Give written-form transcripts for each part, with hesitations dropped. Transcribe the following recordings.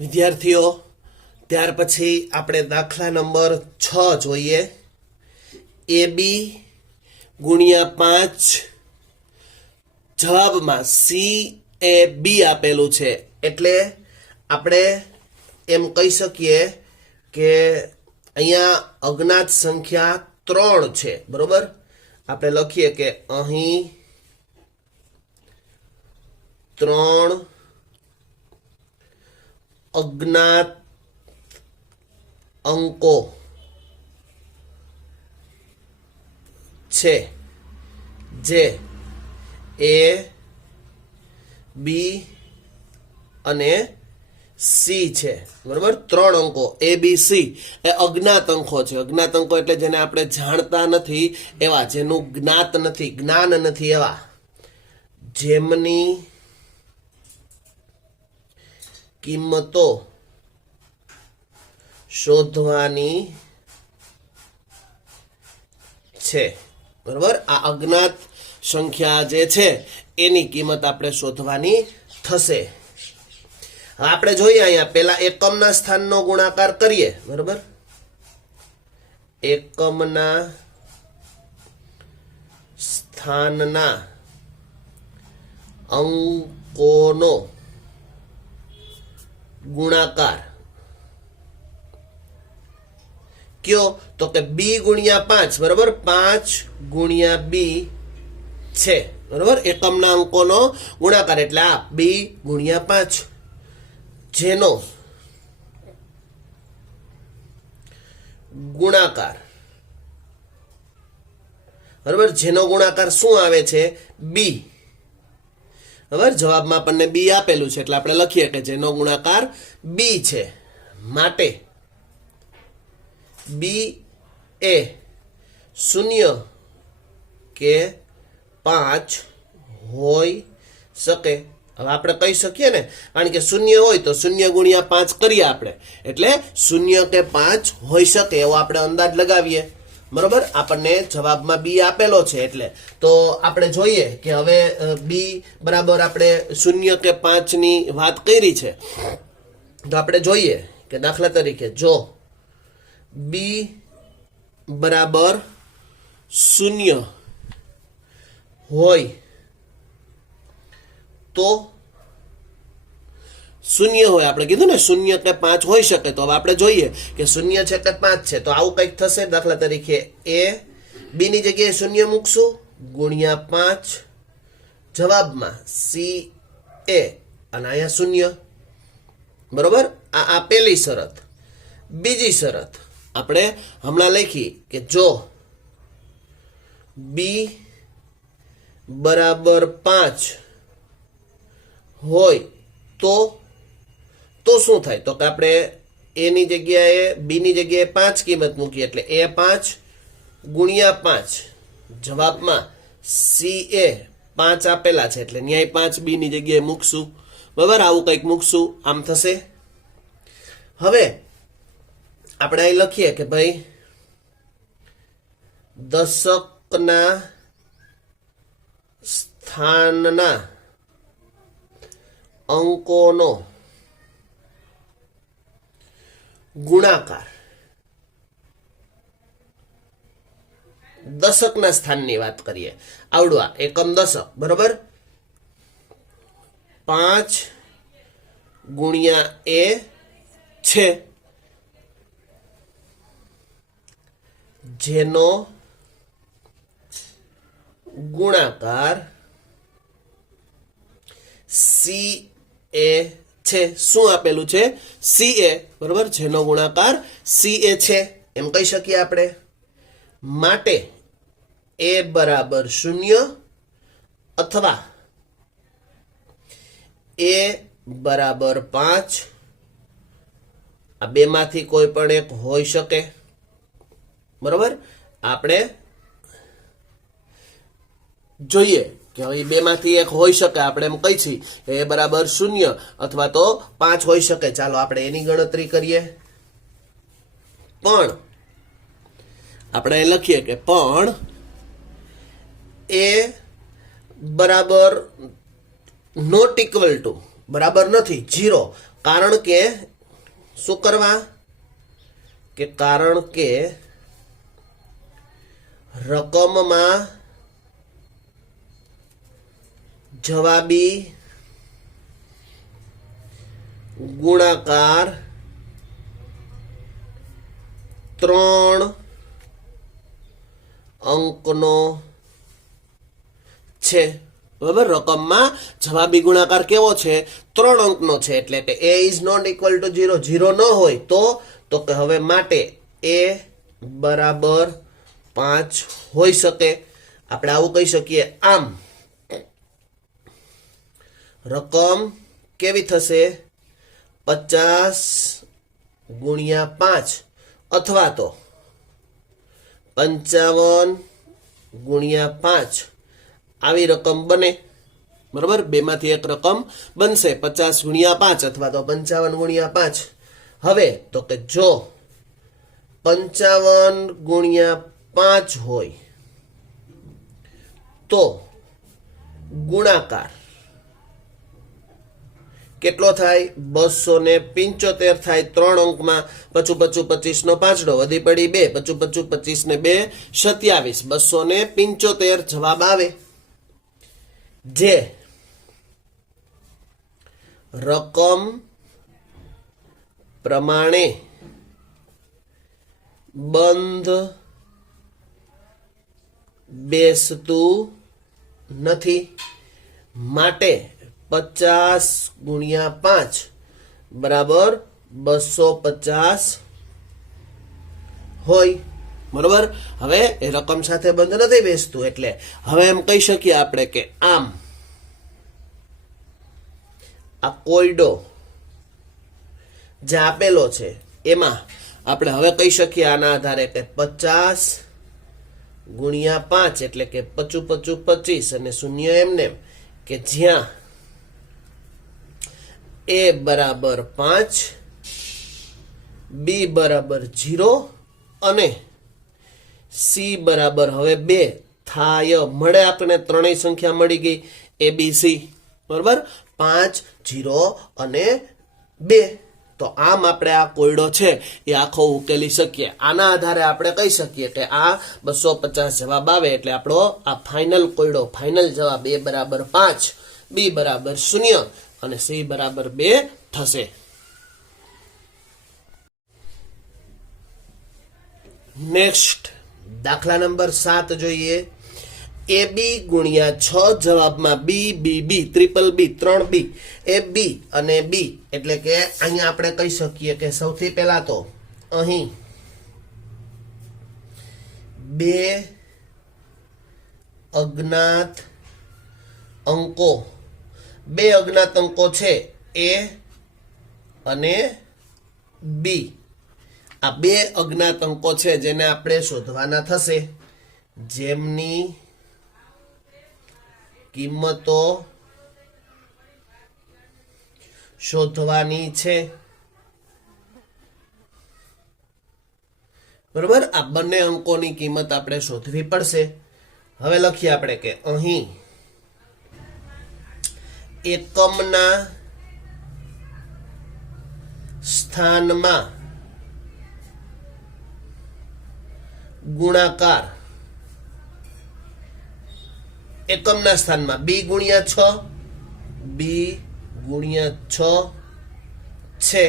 વિદ્યાર્થીઓ, ત્યાર પછી આપણે દાખલા નંબર 6 જોઈએ. AB ગુણ્યા 5 જવાબમાં CAB આપેલું છે, એટલે આપણે એમ કહી શકીએ કે અહીંયા અજ્ઞાત સંખ્યા 3 છે. બરોબર, આપણે લખીએ કે અહીં 3 અજ્ઞાત અંકો છે જે A, B અને C છે. બરોબર, 3 અંકો A, B, C એ અજ્ઞાત અંકો છે. અજ્ઞાત અંકો એટલે જેને આપણે જાણતા નથી એવા, જેનું જ્ઞાત નથી, જ્ઞાન નથી એવા, જેમની કિંમતો શોધવાની છે. બરોબર, આ અજ્ઞાત સંખ્યા જે છે એની કિંમત આપણે શોધવાની થશે. હવે આપણે જોઈએ અહીંયા પેલા એકમના સ્થાનનો ગુણાકાર કરીએ. બરોબર, એકમના સ્થાનના અંકોનો ગુણાકાર કયો? તો કે B ગુણ્યા 5. બરોબર, 5 ગુણ્યા B છે. બરોબર, એકમના અંકોનો ગુણાકાર એટલે આ B ગુણ્યા 5, જેનો ગુણાકાર, બરોબર, જેનો ગુણાકાર શું આવે છે? B. બરાબર, જવાબમાં આપણને B આપેલું છે એટલે આપણે લખીએ કે જેનો ગુણાકાર B છે. માટે B એ 0 કે 5 હોઈ શકે. હવે આપણે કહી શકીએ ને, કારણ કે 0 હોય તો 0 ગુણ્યા 5 કરીએ આપણે, એટલે 0 કે 5 હોઈ શકે એવો આપણે અંદાજ લગાવીએ. બરોબર, આપણને જવાબમાં B આપેલો છે એટલે તો આપણે જોઈએ કે હવે B બરાબર આપણે 0 કે 5 ની વાત કરી છે, તો આપણે જોઈએ કે દાખલા તરીકે જો B બરાબર 0 હોય તો 0 હોય, આપણે કીધું ને 0 કે 5 હોઈ શકે, તો હવે આપણે જોઈએ કે 0 છે કે 5 છે. તો આવું કંઈક થશે. દાખલા તરીકે A, B ની જગ્યાએ 0 મૂકશું, ગુણ્યા 5 જવાબમાં CA અને અહીંયા 0. બરોબર, આ પહેલી શરત. બીજી શરત આપણે હમણાં લખી કે જો B બરાબર 5 હોય તો શું થાય? તો કે આપણે A ની જગ્યાએ B ની જગ્યાએ 5 કિંમત મૂકીએ એટલે A 5 ગુણ્યા 5 જવાબમાં CA 5 આપેલા છે એટલે ન્યાય 5 B ની જગ્યાએ મૂકશું. બરાબર, આવું કંઈક મૂકશું, આમ થશે. હવે આપણે અહીં લખીએ કે ભાઈ દશકના સ્થાનના અંકોનો ગુણાકાર, દશકના સ્થાનની વાત કરીએ, આવડવા એકમ દશક. બરોબર, 5 ગુણ્યા A છે, જેનો ગુણાકાર CA છે. શું આપેલું છે? CA. બરોબર, જેનો ગુણાકાર CA છે એમ કહી શકીએ આપણે. માટે A બરાબર 0 અથવા A બરાબર 5, આ બેમાંથી કોઈ પણ એક હોઈ શકે. બરોબર, આપણે જોઈએ કે હવે બેમાંથી એક હોઈ શકે. આપણે એમ કહી છીએ કે A બરાબર 0 અથવા તો 5 હોઈ શકે. ચાલો આપણે એની ગણતરી કરીએ. પણ આપણે લખીએ કે પણ A બરાબર નોટ ઇક્વલ ટુ, બરાબર નથી, 0, કારણ કે શું કરવા કે કારણ કે રકમમાં જવાબી ગુણાકાર 3 અંકનો છે. બરાબર, રકમમાં જવાબી ગુણાકાર કેવો છે? 3 અંકનો છે. એટલે કે a is not equal to 0, 0 ન હોય તો કે હવે માટે a બરાબર 5 હોઈ શકે. આપણે આવું કહી શકીએ. આમ રકમ કેવી થશે? 50 ગુણ્યા 5 અથવા તો 55 ગુણ્યા 5 આવી રકમ બને. બરાબર, બેમાંથી એક રકમ બનશે, 50 ગુણ્યા 5 અથવા તો 55 ગુણ્યા 5. હવે તો કે જો 55 ગુણ્યા 5 હોય તો ગુણાકાર કેટલો થાય? 275 થાય 3 અંકમાં. પચું 25 નો પાંચડો વધી પડી 2, 25 ને 2 27, 275 જવાબ આવે. જે રકમ પ્રમાણે બંધ બેસતું નથી, માટે 50 ગુણ્યા 5 બરાબર 250 હોય. બરોબર, હવે એ રકમ સાથે બંધ નથી બેસતું. એટલે હવે એમ કહી શકીએ આપણે કે આમ આ કોયડો જે આપેલો છે એમાં આપણે હવે કહી શકીએ આના આધારે કે 50 ગુણ્યા 5 એટલે કે 25 25 અને શૂન્ય એમને કે જ્યાં a બરાબર 5, b બરાબર 0 અને c બરાબર હવે 2 થાય. મળે આપણે ત્રણેય સંખ્યા મળી ગઈ abc. બરાબર, 5 0 અને 2. તો આમ આપણે આ કોયડો છે એ આખો ઉકેલી શકીએ. આના આધારે આપણે કહી શકીએ કે આ 250 જવાબ આવે. એટલે આપણો આ ફાઇનલ કોયડો, ફાઇનલ જવાબ a બરાબર 5, b બરાબર 0 અને c બરાબર 2 થશે. નેક્સ્ટ દાખલા નંબર 7 જોઈએ. ab ગુણ્યા 6 જવાબમાં b b b triple b 3b એ b અને b એટલે કે અહીંયા આપણે કહી શકીએ કે સૌથી પહેલા તો અહીં બે અજ્ઞાત અંકો છે a અને b. આ બે અજ્ઞાત અંકો છે જેને આપણે શોધવાના થશે, જેમની કિંમતો શોધવાની છે. બરોબર, આ બંને અંકોની કિંમત આપણે શોધવી પડશે. હવે લખીએ આપણે કે અહીં એકમના સ્થાનમાં ગુણાકાર એકમના સ્થાનમાં b ગુણ્યા 6 છે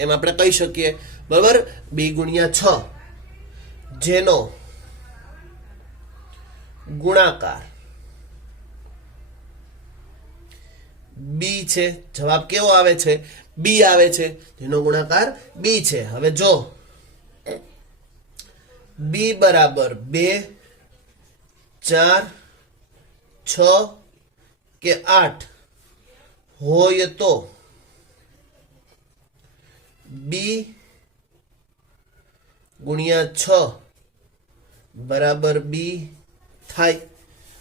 એમ આપણે કહી શકીએ. બરાબર, b ગુણ્યા 6 જેનો ગુણાકાર b છે. જવાબ કેવો આવે છે? b આવે છે, જેનો ગુણાકાર b છે. હવે જો b બરાબર 2, 4, 6 કે 8 હોય તો b ગુણ્યા 6 બરાબર b થાય.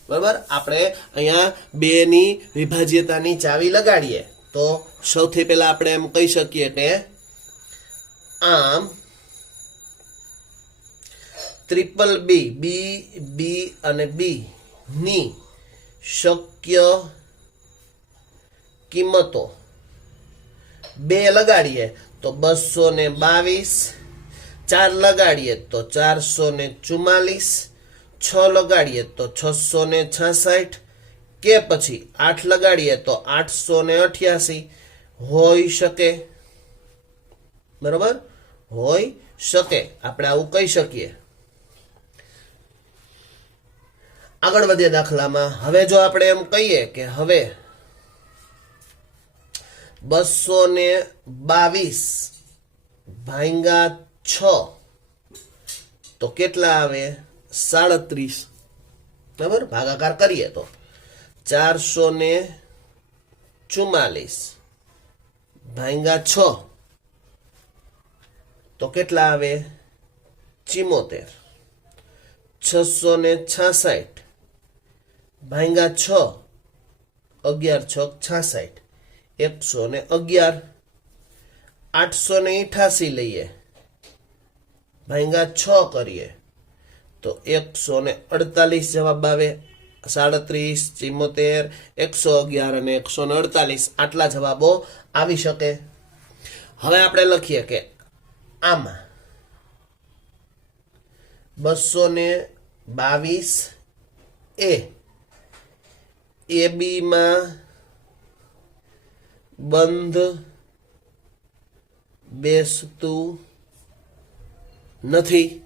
બરાબર, આપણે અહીંયા 2 ની વિભાજ્યતાની ચાવી લગાડીએ તો સૌથી પહેલા આપણે એમ કહી શકીએ કે આમ ટ્રિપલ b b b અને b ની શક્ય કિંમતો 2 લગાડીએ તો 222, 4 લગાડીએ તો 444, 6 લગાડીએ તો 666, કે પછી 8 લગાડીએ તો 888 હોઈ શકે. બરોબર, હોઈ શકે, આપણે આવું કહી શકીએ. આગળ વધીએ દાખલામાં. હવે જો આપણે એમ કહીએ કે હવે 222 ભાંગ્યા 6 તો કેટલા આવે? 37. બરાબર, ભાગાકાર કરીએ તો 444 ભાંગ્યા 6 તો કેટલા આવે? 74. 666 ભાંગ્યા 6, 11 6 66, 111. 888 લઈએ, ભાંગ્યા 6 કરીએ તો 148 જવાબ આવે. 37, 74, 111 અને 148 આટલા જવાબો આવી શકે. હવે આપણે લખીએ કે આમાં 222 એ બી માં બંધ બેસતું નથી.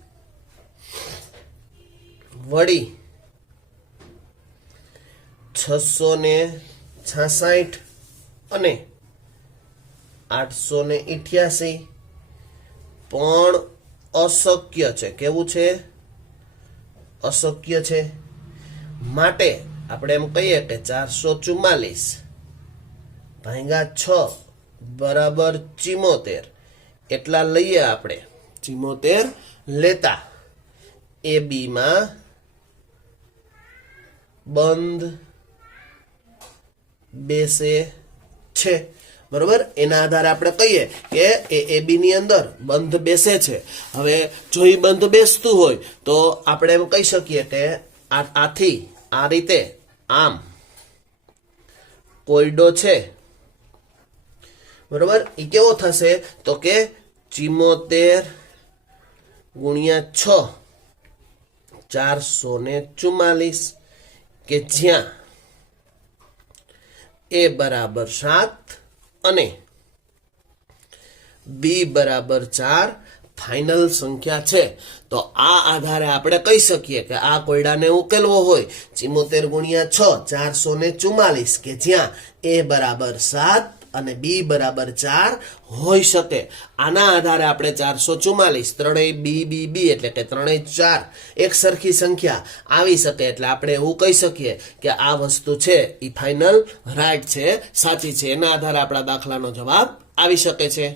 વળી 666 અને 888 પણ અશક્ય છે. કેવું છે? અશક્ય છે. માટે આપણે એમ કહીએ કે 444 ભાંગ્યા 6 બરાબર 74 એટલા લઈએ આપણે. 74 લેતા એ બી માં બંધ બેસે છે. બરોબર, એના આધારે આપણે કહીએ કે એ બી ની અંદર બંધ બેસે છે. હવે જો એ બંધ બેસતું હોય તો આપણે એમ કહી શકીએ કે આથી આ રીતે આમ કોયડો છે. બરોબર, એ કેવો થશે? તો કે 74 ગુણ્યા 6 444, કે જ્યાં એ બરાબર 7 અને બી બરાબર 4 ફાઇનલ સંખ્યા છે. તો આ આધારે આપણે કહી શકીએ કે આ કોયડાને ઉકેલવો હોય 74 ગુણ્યા 6 444, કે જ્યાં એ બરાબર 7 અને બી બરાબર 4 હોઈ શકે. આના આધારે આપણે 444 ત્રણેય બી એટલે કે ત્રણેય 4 એક સરખી સંખ્યા આવી શકે. એટલે આપણે એવું કહી શકીએ કે આ વસ્તુ છે એ ફાઇનલ રાઈટ છે, સાચી છે. એના આધારે આપણા દાખલાનો જવાબ આવી શકે છે.